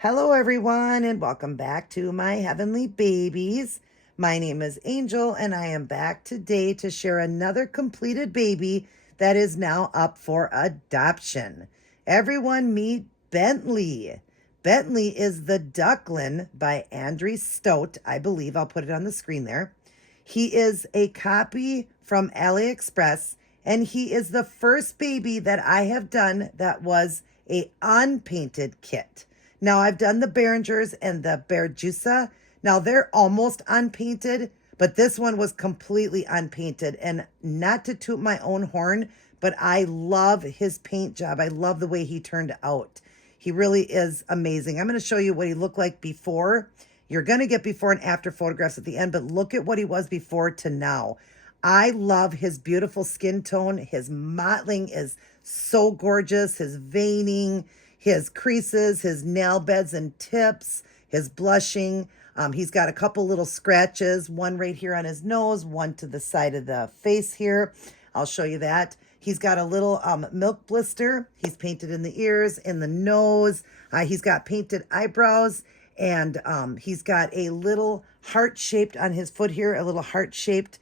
Hello, everyone, and welcome back to my heavenly babies. My name is Angel, and I am back today to share another completed baby that is now up for adoption. Everyone meet Bentley. Bentley is the Ducklin by Andrew Stout. I believe I'll put it on the screen there. He is a copy from AliExpress, and he is the first baby that I have done that was a unpainted kit. Now, I've done the Beringers and the Berjusa. Now, they're almost unpainted, but this one was completely unpainted. And not to toot my own horn, but I love his paint job. I love the way he turned out. He really is amazing. I'm going to show you what he looked like before. You're going to get before and after photographs at the end, but look at what he was before to now. I love his beautiful skin tone. His mottling is so gorgeous. His veining, his creases, his nail beds and tips, his blushing. He's got a couple little scratches, one right here on his nose, one to the side of the face here. I'll show you that. He's got a little milk blister. He's painted in the ears, in the nose. He's got painted eyebrows, and he's got a little heart-shaped on his foot here, a little heart-shaped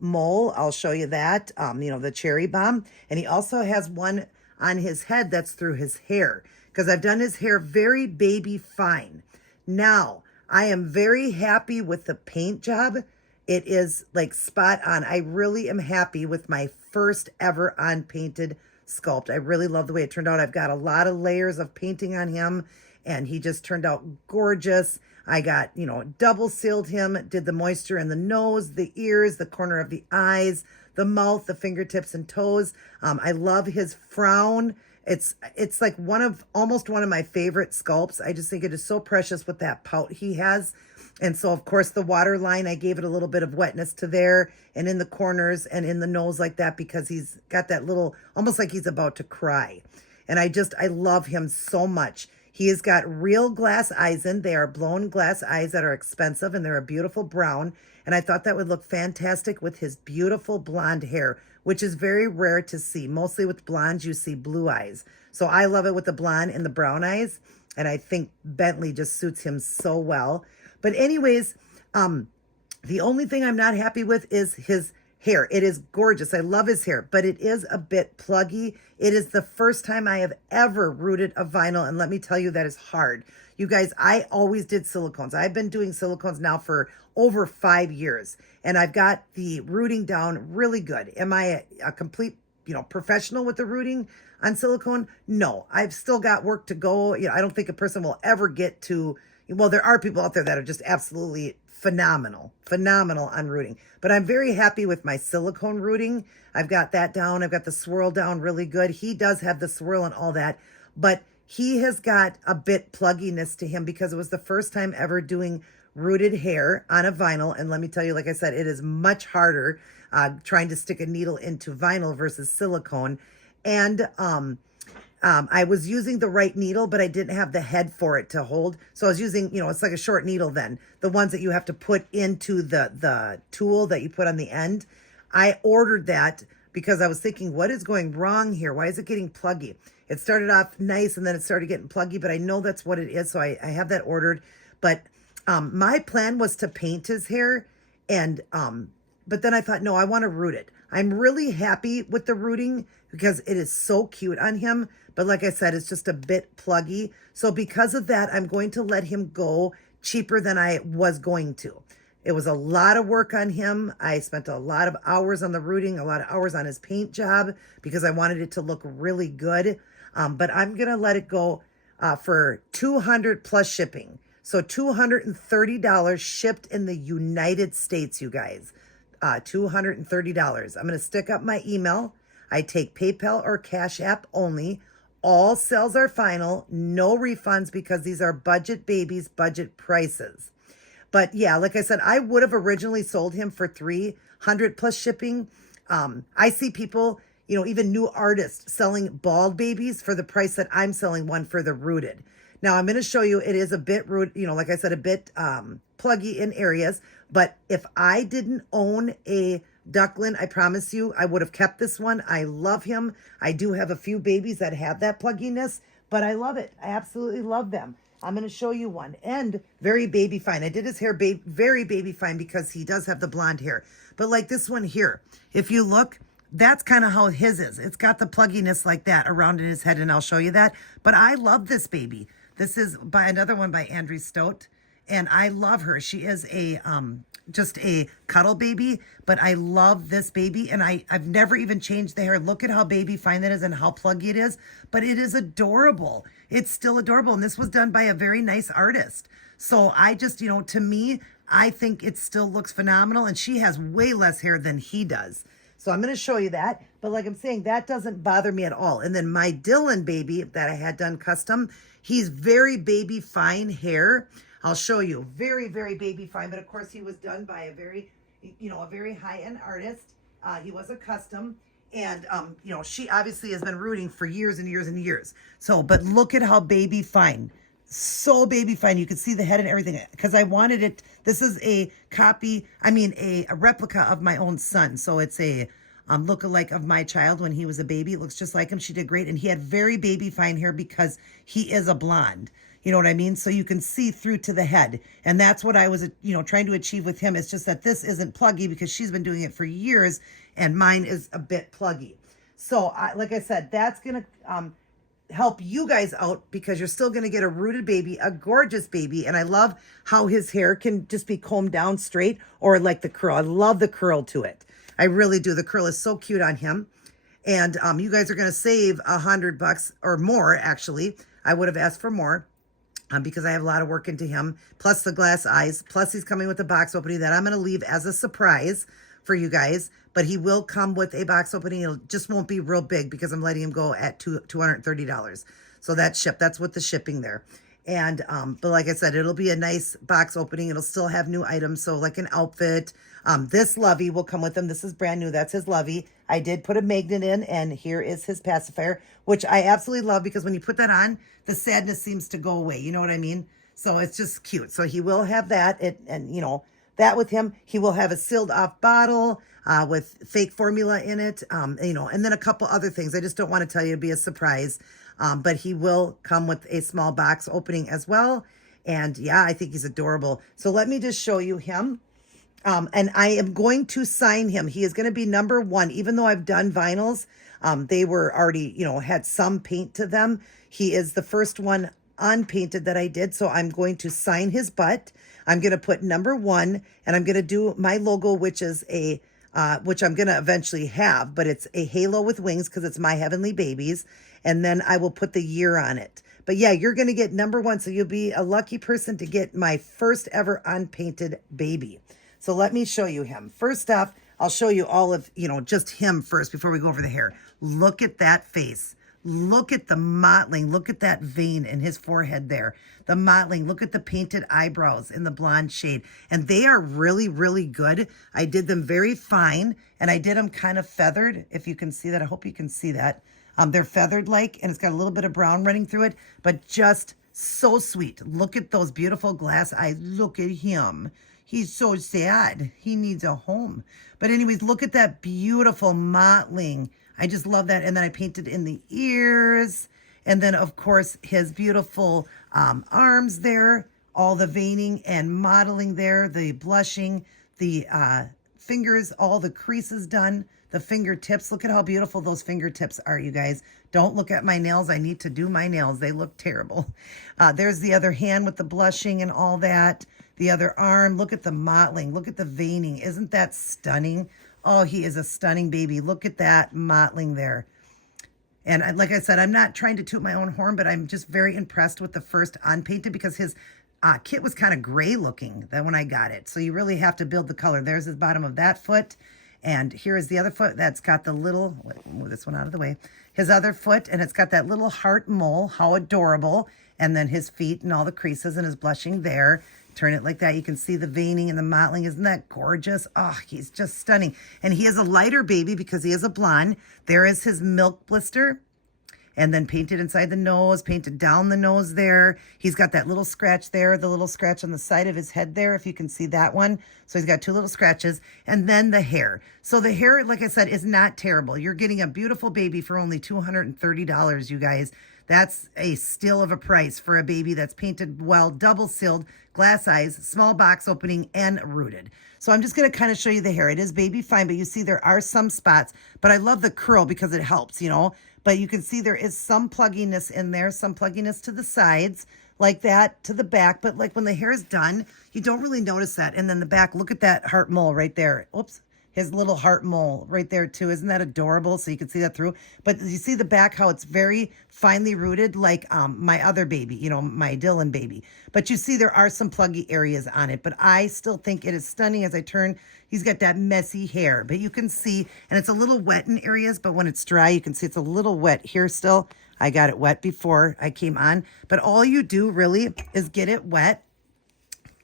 mole. I'll show you that, the cherry bomb. And he also has one on his head that's through his hair, because I've done his hair very baby fine. Now, I am very happy with the paint job. It is like spot on. I really am happy with my first ever unpainted sculpt. I really love the way it turned out. I've got a lot of layers of painting on him, and he just turned out gorgeous. I got, double sealed him, did the moisture in the nose, the ears, the corner of the eyes, the mouth, the fingertips and toes. I love his frown. It's like almost one of my favorite sculpts. I just think it is so precious with that pout he has. And so, of course, the waterline, I gave it a little bit of wetness to there and in the corners and in the nose like that, because he's got that little, almost like he's about to cry. And I love him so much. He has got real glass eyes in. They are blown glass eyes that are expensive, and they're a beautiful brown. And I thought that would look fantastic with his beautiful blonde hair, which is very rare to see. Mostly with blondes, you see blue eyes. So I love it with the blonde and the brown eyes. And I think Bentley just suits him so well. But anyways, the only thing I'm not happy with is his hair. It is gorgeous. I love his hair, but it is a bit pluggy. It is the first time I have ever rooted a vinyl, and let me tell you, that is hard. You guys, I always did silicones. I've been doing silicones now for over 5 years, and I've got the rooting down really good. Am I a complete, professional with the rooting on silicone? No, I've still got work to go. I don't think a person will ever get to, well, there are people out there that are just absolutely phenomenal on rooting. But I'm very happy with my silicone rooting. I've got that down. I've got the swirl down really good. He does have the swirl and all that, but he has got a bit plugginess to him because it was the first time ever doing rooted hair on a vinyl. And let me tell you, like I said, it is much harder trying to stick a needle into vinyl versus silicone. And I was using the right needle, but I didn't have the head for it to hold. So I was using, it's like a short needle then. The ones that you have to put into the tool that you put on the end. I ordered that because I was thinking, what is going wrong here? Why is it getting pluggy? It started off nice and then it started getting pluggy, but I know that's what it is. So I have that ordered. But my plan was to paint his hair, and but then I thought, no, I want to root it. I'm really happy with the rooting because it is so cute on him. But like I said, it's just a bit pluggy. So because of that, I'm going to let him go cheaper than I was going to. It was a lot of work on him. I spent a lot of hours on the rooting, a lot of hours on his paint job because I wanted it to look really good. But I'm going to let it go for $200 plus shipping. So $230 shipped in the United States, you guys. $230. I'm going to stick up my email. I take PayPal or Cash App only. All sales are final. No refunds because these are budget babies, budget prices. But yeah, like I said, I would have originally sold him for $300 plus shipping. I see people, even new artists selling bald babies for the price that I'm selling one for the rooted. Now I'm going to show you, it is a bit root, like I said, a bit pluggy in areas. But if I didn't own a Ducklin, I promise you, I would have kept this one. I love him. I do have a few babies that have that plugginess, but I love it. I absolutely love them. I'm going to show you one. And very baby fine. I did his hair very baby fine because he does have the blonde hair. But like this one here, if you look, that's kind of how his is. It's got the plugginess like that around in his head, and I'll show you that. But I love this baby. This is by another one by Andrea Stout, and I love her. She is a just a cuddle baby, but I love this baby, and I've never even changed the hair. Look at how baby fine that is and how pluggy it is, but it is adorable. It's still adorable, and this was done by a very nice artist. So I just, to me, I think it still looks phenomenal, and she has way less hair than he does. So I'm going to show you that, but like I'm saying, that doesn't bother me at all. And then my Dylan baby that I had done custom, he's very baby fine hair. I'll show you. Very, very baby fine. But of course, he was done by a very, a very high-end artist. He was a custom. And, she obviously has been rooting for years and years and years. So, but look at how baby fine. So baby fine. You can see the head and everything. Because I wanted it. This is a copy, a replica of my own son. So it's a look-alike of my child when he was a baby. It looks just like him. She did great. And he had very baby fine hair because he is a blonde. You know what I mean? So you can see through to the head. And that's what I was, trying to achieve with him. It's just that this isn't pluggy because she's been doing it for years and mine is a bit pluggy. So like I said, that's going to help you guys out because you're still going to get a rooted baby, a gorgeous baby. And I love how his hair can just be combed down straight or like the curl. I love the curl to it. I really do. The curl is so cute on him. And you guys are going to save $100 or more, actually. I would have asked for more. Because I have a lot of work into him, plus the glass eyes, plus he's coming with a box opening that I'm going to leave as a surprise for you guys. But he will come with a box opening. It just won't be real big because I'm letting him go at $230. So that's shipped. That's with the shipping there. And but like I said, it'll be a nice box opening. It'll still have new items. So like an outfit. This lovey will come with him. This is brand new. That's his lovey. I did put a magnet in, and here is his pacifier, which I absolutely love because when you put that on, the sadness seems to go away. You know what I mean? So it's just cute. So he will have that. That with him. He will have a sealed off bottle with fake formula in it, and then a couple other things. I just don't want to tell you, it'll be a surprise. But he will come with a small box opening as well. And yeah, I think he's adorable. So let me just show you him. And I am going to sign him. He is going to be number 1, even though I've done vinyls. They were already, had some paint to them. He is the first one unpainted that I did. So I'm going to sign his butt. I'm going to put number 1, and I'm going to do my logo, which is which I'm going to eventually have, but it's a halo with wings because it's my heavenly babies. And then I will put the year on it. But yeah, you're going to get number 1. So you'll be a lucky person to get my first ever unpainted baby. So let me show you him. First off, I'll show you all of, just him first before we go over the hair. Look at that face. Look at the mottling. Look at that vein in his forehead there. The mottling. Look at the painted eyebrows in the blonde shade. And they are really, really good. I did them very fine, and I did them kind of feathered, if you can see that. I hope you can see that. They're feathered like, and it's got a little bit of brown running through it, but just so sweet. Look at those beautiful glass eyes. Look at him. He's so sad. He needs a home. But anyways, look at that beautiful mottling. I just love that. And then I painted in the ears. And then, of course, his beautiful arms there. All the veining and modeling there. The blushing. The fingers. All the creases done. The fingertips. Look at how beautiful those fingertips are, you guys. Don't look at my nails. I need to do my nails. They look terrible. There's the other hand with the blushing and all that. The other arm. Look at the mottling. Look at the veining. Isn't that stunning? Oh, he is a stunning baby. Look at that mottling there. And like I said, I'm not trying to toot my own horn, but I'm just very impressed with the first unpainted because his kit was kind of gray looking when I got it. So you really have to build the color. There's the bottom of that foot. And here is the other foot that's got the little, move this one out of the way, his other foot, and it's got that little heart mole. How adorable. And then his feet and all the creases and his blushing there. Turn it like that. You can see the veining and the mottling. Isn't that gorgeous? Oh, he's just stunning. And he is a lighter baby because he is a blonde. There is his milk blister. And then painted inside the nose, painted down the nose there. He's got that little scratch there, the little scratch on the side of his head there, if you can see that one. So he's got 2 little scratches. And then the hair. So the hair, like I said, is not terrible. You're getting a beautiful baby for only $230, you guys. That's a steal of a price for a baby that's painted well, double sealed, glass eyes, small box opening, and rooted. So I'm just going to kind of show you the hair. It is baby fine, but you see there are some spots, but I love the curl because it helps, you know. But you can see there is some plugginess in there, some plugginess to the sides like that, to the back. But like when the hair is done, you don't really notice that. And then the back, look at that heart mole right there. Oops. His little heart mole right there too. Isn't that adorable? So you can see that through. But you see the back, how it's very finely rooted, like my other baby, you know, my Dylan baby. But you see there are some pluggy areas on it. But I still think it is stunning as I turn. He's got that messy hair. But you can see, and it's a little wet in areas, but when it's dry, you can see it's a little wet here still. I got it wet before I came on. But all you do really is get it wet.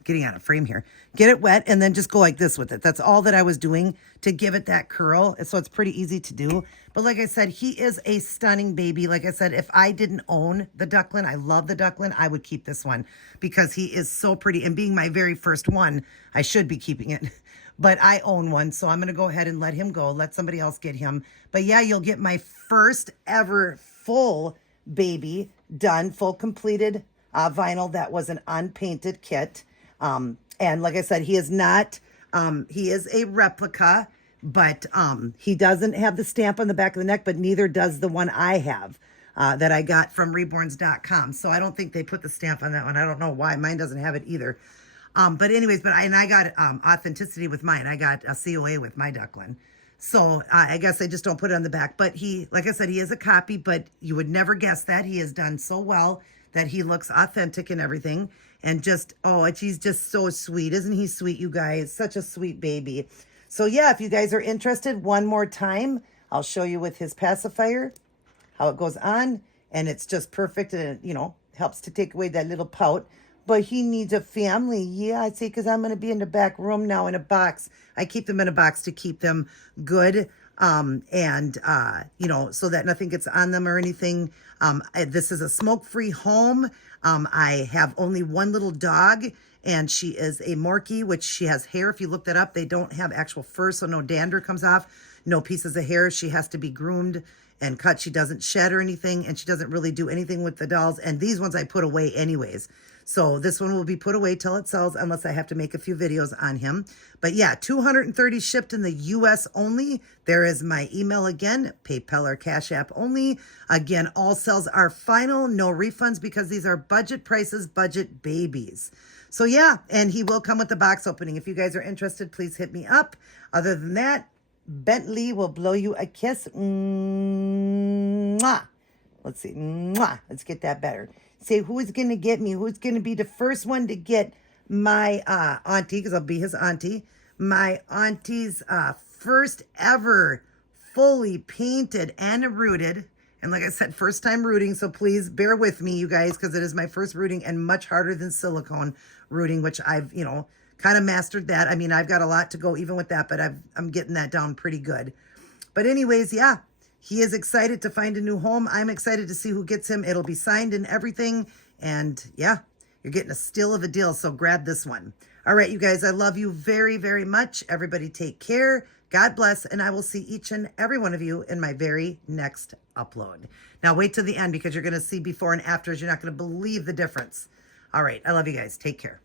Getting out of frame here. Get it wet and then just go like this with it. That's all that I was doing to give it that curl. So it's pretty easy to do. But like I said, he is a stunning baby. Like I said, if I didn't own the Ducklin, I love the Ducklin, I would keep this one because he is so pretty. And being my very first one, I should be keeping it. But I own one, so I'm going to go ahead and let him go. Let somebody else get him. But yeah, you'll get my first ever full baby done, full completed vinyl. That was an unpainted kit. And like I said, he is not, he is a replica, but he doesn't have the stamp on the back of the neck, but neither does the one I have that I got from reborns.com. So I don't think they put the stamp on that one. I don't know why. Mine doesn't have it either. But anyways, I got authenticity with mine. I got a COA with my Ducklin. So I guess I just don't put it on the back. But he, like I said, he is a copy, but you would never guess that. He has done so well that he looks authentic and everything. And just, oh, he's just so sweet. Isn't he sweet, you guys? Such a sweet baby. So yeah, if you guys are interested, one more time, I'll show you with his pacifier how it goes on. And it's just perfect. And it, you know, helps to take away that little pout. But he needs a family. Yeah, I see, because I'm going to be in the back room now in a box. I keep them in a box to keep them good. You know, so that nothing gets on them or anything. This is a smoke-free home. I have only one little dog, and she is a Morkie, which she has hair. If you look that up, they don't have actual fur, so no dander comes off, no pieces of hair. She has to be groomed and cut. She doesn't shed or anything, and she doesn't really do anything with the dolls. And these ones I put away anyways. So this one will be put away till it sells, unless I have to make a few videos on him. But yeah, 230 shipped in the US only. There is my email again, PayPal or Cash App only. Again, all sales are final, no refunds, because these are budget prices, budget babies. So yeah, and he will come with the box opening. If you guys are interested, please hit me up. Other than that, Bentley will blow you a kiss. Mwah. Let's see. Mwah. Let's get that better. Say, who's going to get me? Who's going to be the first one to get my auntie, because I'll be his auntie, my auntie's first ever fully painted and rooted. And like I said, first time rooting, so please bear with me, you guys, because it is my first rooting and much harder than silicone rooting, which I've, you know, kind of mastered that. I mean, I've got a lot to go even with that, but I'm getting that down pretty good. But anyways, yeah. He is excited to find a new home. I'm excited to see who gets him. It'll be signed and everything. And yeah, you're getting a steal of a deal. So grab this one. All right, you guys, I love you very, very much. Everybody take care. God bless. And I will see each and every one of you in my very next upload. Now wait till the end, because you're going to see before and afters. You're not going to believe the difference. All right. I love you guys. Take care.